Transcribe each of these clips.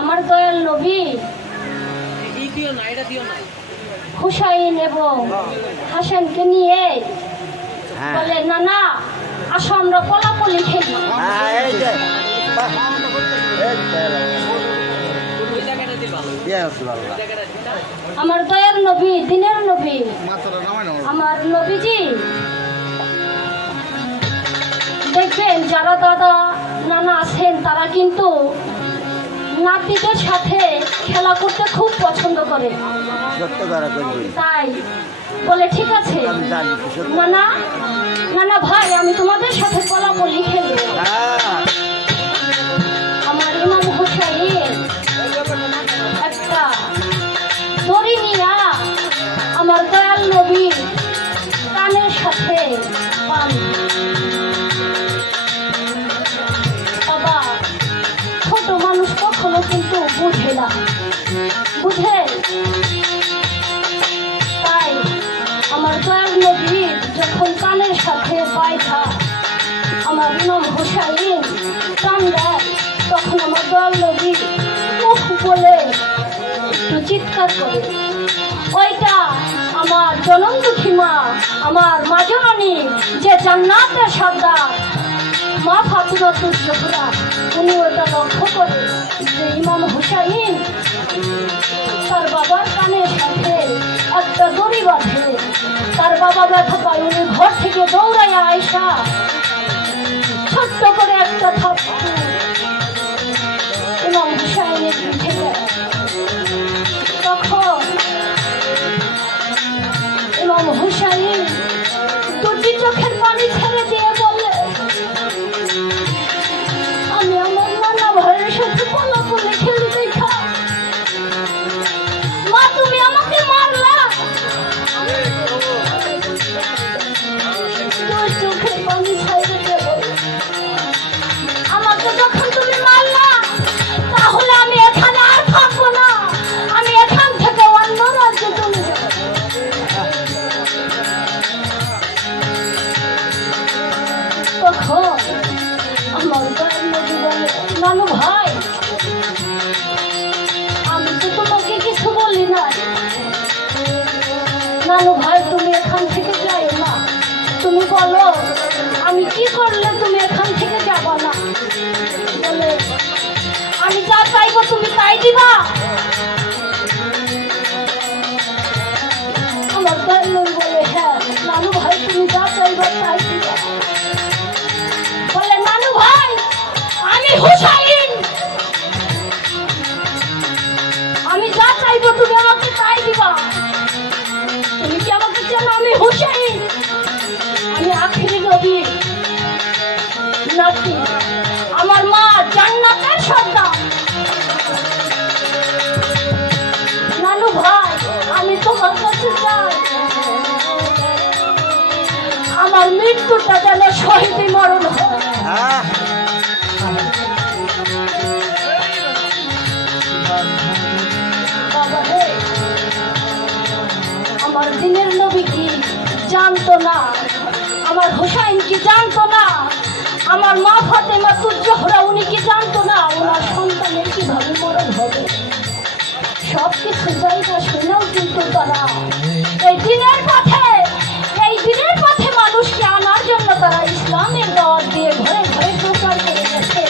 আমার দয়াল নবী হুসাইন এবং হাসানকে নিয়ে বলে, না না, আসো আমরা পলাপলি খেলি। আমার দয়ার নবী, দিনের নবী, আমার নবীজি দেখবেন যারা দাদা নানা আছেন তারা কিন্তু নাতিদের সাথে খেলা করতে খুব পছন্দ করে। তাই বলে, ঠিক আছে নানা, নানা ভাই, আমি তোমাদের সাথে পলাপলি খেলবো। আমার ইমাম হুসাইন একটা দড়ি নিয়া আমার দয়াল নবী কানের সাথে পান। বাবা, ছোট মানুষ কখনো কিন্তু বুঝে না, বুঝে। তাই আমার দয়াল নবী যখন কানের সাথে বাইধা আমার ইমাম হুসাইন কান দেয়, তখন আমার দয়াল নবী উফ বলে একটু চিৎকার করে। ওইটা আমার জনম দুঃখী মা, আমার মা জননী, যে জান্নাতের সর্দার মা ফাতিমাতুজ জোহরা, উনি ওইটা লক্ষ্য করে যে ইমাম হুসাইন তার বাবার কানের সাথে একটা দড়ি বাঁধে। তার বাবা ব্যথা পায়, উনি ঘর থেকে দৌড়াইয়া আয়সা ছোট্ট করে একটা থাপ্পড় ইমাম হুসাইনের পিঠে দেয়। তখন ইমাম হুসাইন দুটি চোখের পানি ছেড়ে দিয়ে বলে, আমি আমার নানা ভাইয়ের সাথে পলাপলি খেলি দেখা মা তুমি আমাকে মারলা। চোখের পানি ছেড়ে দিয়ে বলে, আমাকে যখন তুমি মারলা তাহলে আমি এখানে আর থাকবো না, আমি এখান থেকে অন্য রাজ্যে চলে যাব। তখন আমার দয়াল নবী বলে, নানু ভাই, আমি তো তোমাকে কিছু বলি না। নানু ভাই, তুমি এখান থেকে যাই না, তুমি বলো আমি কি করলে তুমি এখান থেকে যাবা না। বলে, আমি যা চাইবো তুমি তাই দিবা। আমার দয়াল নবী বলে, হ্যাঁ নানু ভাই, তুমি যা চাইবা তাই দিবা। বলে, নানু ভাই, আমি হুসাইন, আমি যা চাইবো তুমি আমাকে তাই দিবা। তুমি কি আমাকে চেনো? আমি হুসাইন, আমি আখিরি নবী নাতি, আমার মা জান্নাতের সর্দার। নানু ভাই, আমি তোমার কাছে চাই আমার মৃত্যুটা যেন শহীদি মরণ হয়। বাবা রে, আমার দিনের নবী কি জানতো না? আমার হুসাইন কি জানতো না? আমার মা ফাতেমাতুজ জোহরা উনি কি জানতো না ওনার সন্তানের কিভাবে মরণ হবে? সব কিছু জায়গা শুনেও কিন্তু তারা এই দিনের পথে মানুষকে আনার জন্য তারা ইসলামের দাওয়াত দিয়ে ঘরে ঘরে প্রচার করে গেছে।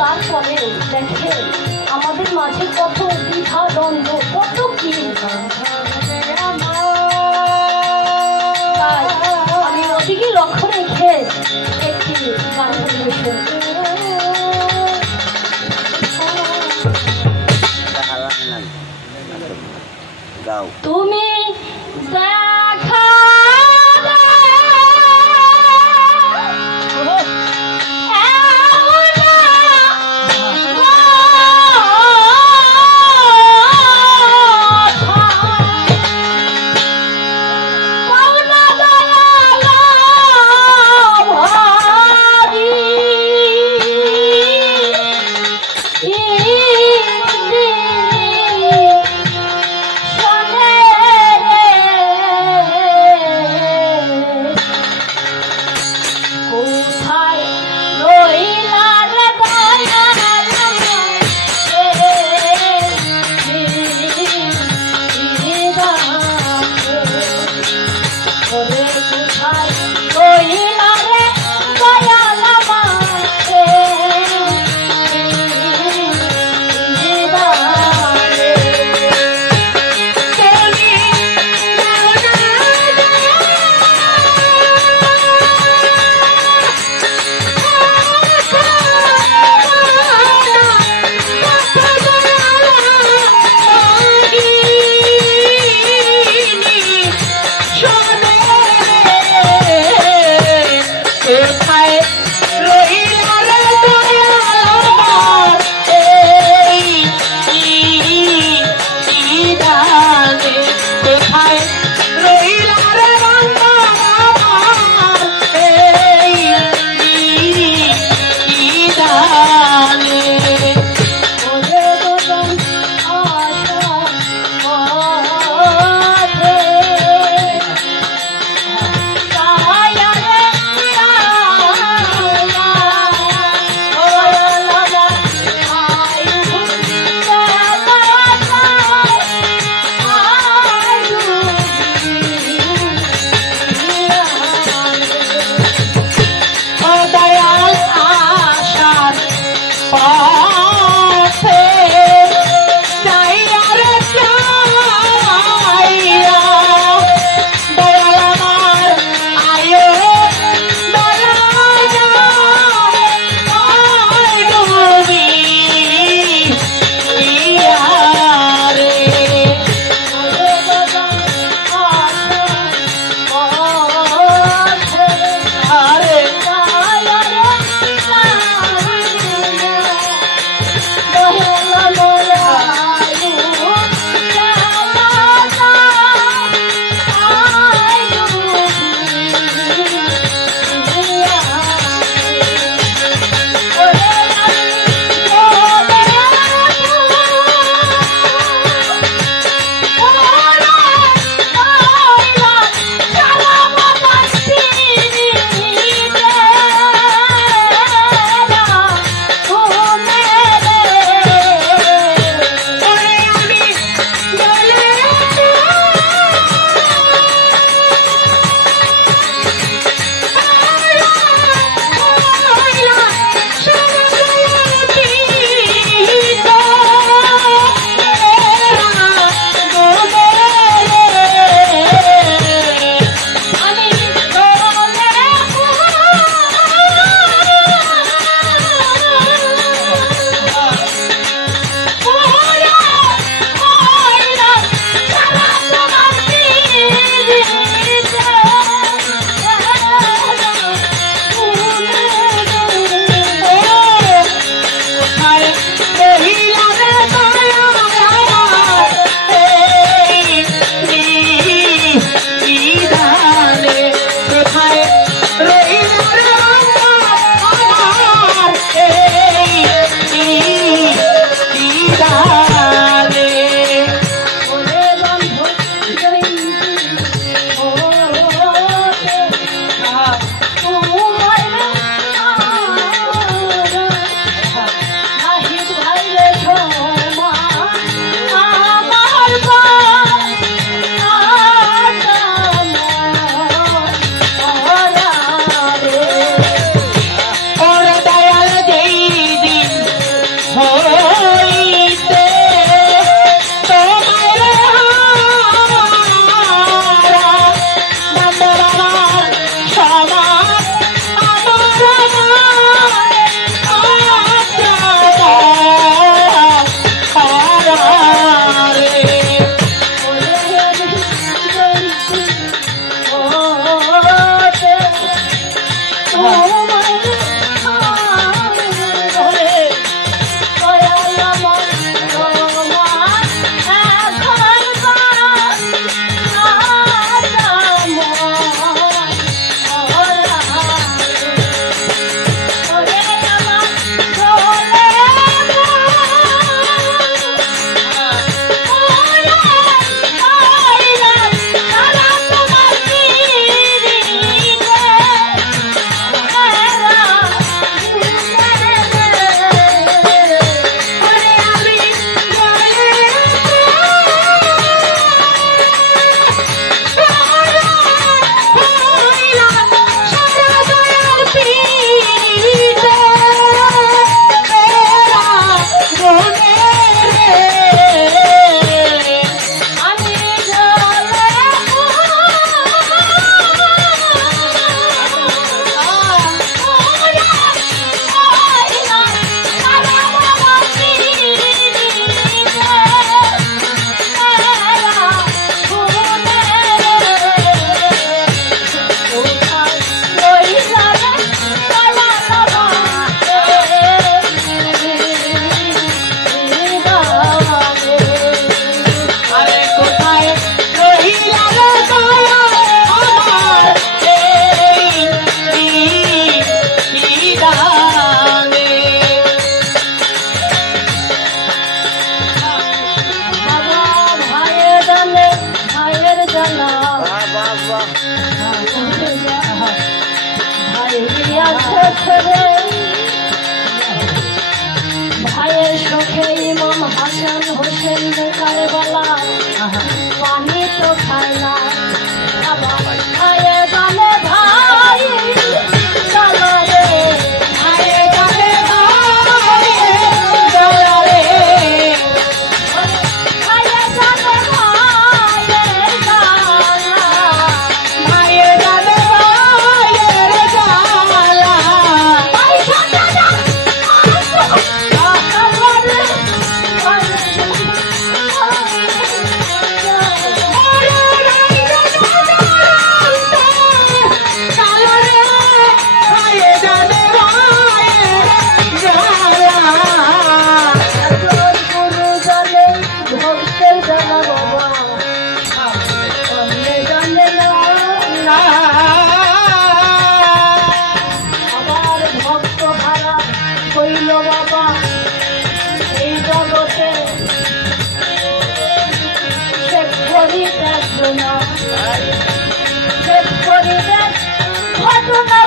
তারপরে দেখে আমাদের মাঝে কত দ্বিধা দ্বন্দ্ব, কত কি। তাই আমি ওদিকে লক্ষ্য রেখে একটি গান পরিবেশন।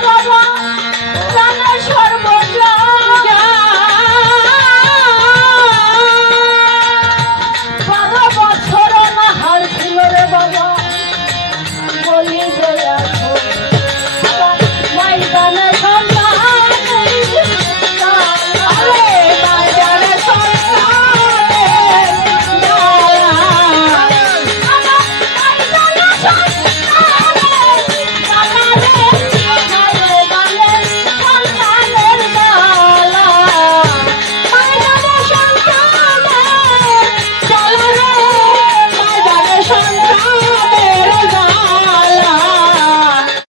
বাবা